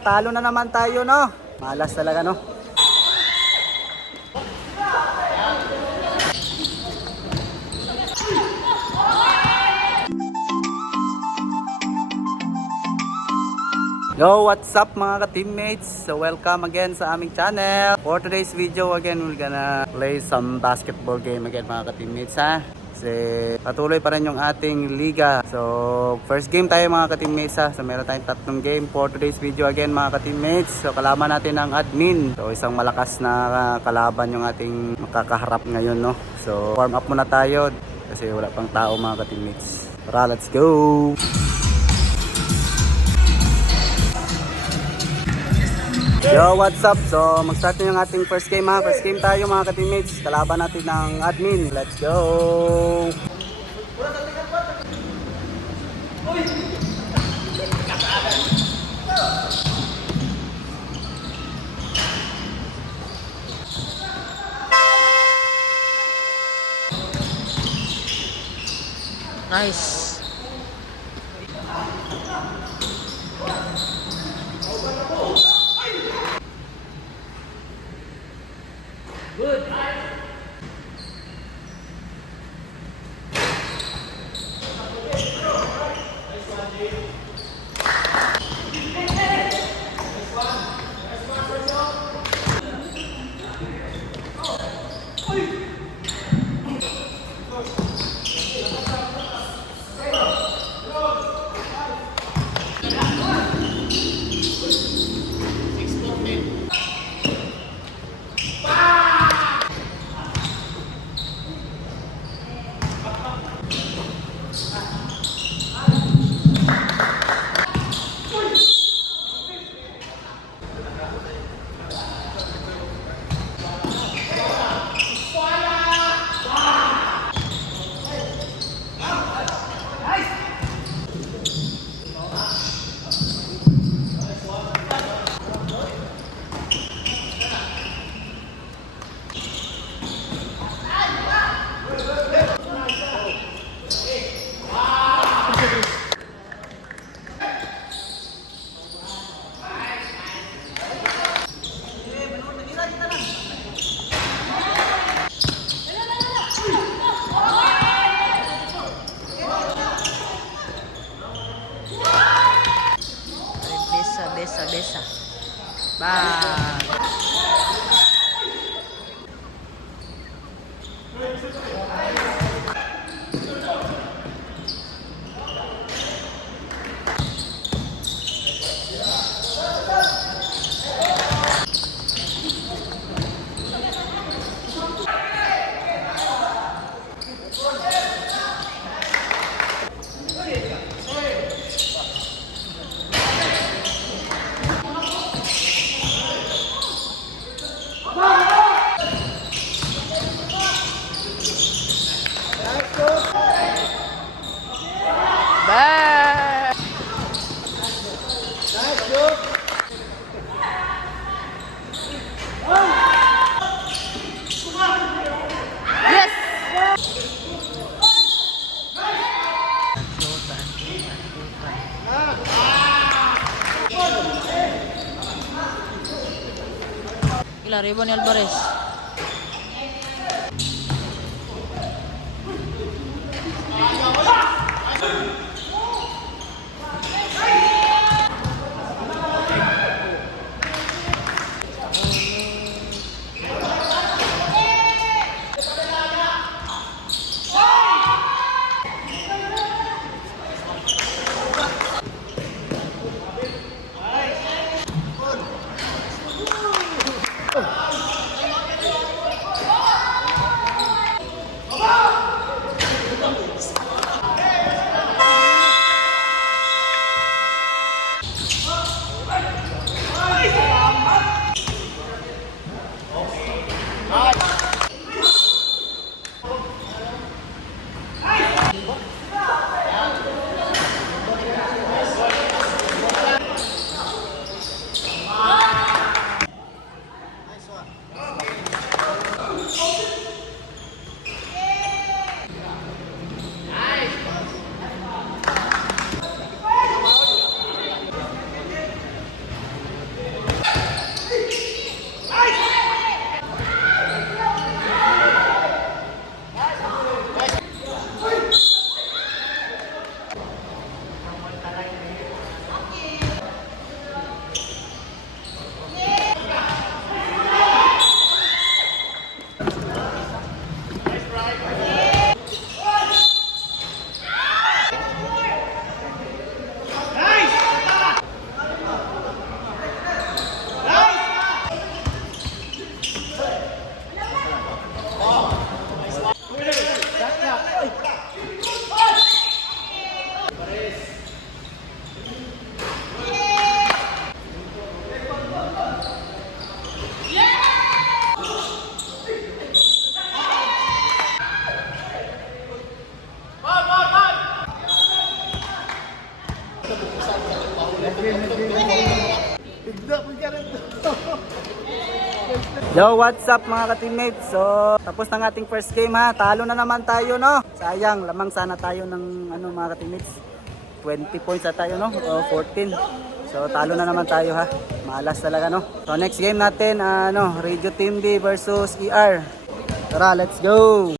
Talo na naman tayo, no? Malas talaga, no? Yo, what's up mga ka-teammates? So welcome again sa aming channel. For today's video again, we're gonna play some basketball game again mga ka-teammates, ha? Kasi patuloy pa rin yung ating liga. So first game tayo mga ka-teammates, ha? So meron tayong tatlong game for today's video again mga ka-teammates. So kalaban natin ang admin. So isang malakas na kalaban yung ating makakaharap ngayon, no? So warm up muna tayo kasi wala pang tao mga ka-teammates. Tara, let's go! Yo, what's up? So, mag-start na yung ating first game, ha. First game tayo mga ka-teammates. Kalaban natin ng admin. Let's go! Nice. Good. Besa. Bye. Bye. Yes. Ilang ribo ni Alvarez? Yo, what's up mga ka-teammates? So, tapos na ng ating first game ha. Talo na naman tayo, no? Sayang, lamang sana tayo ng ano mga ka-teammates. 20 points na tayo, no? O 14. So, talo na naman tayo ha. Malas talaga, no? So, next game natin, Radio Team B versus ER. Tara, let's go!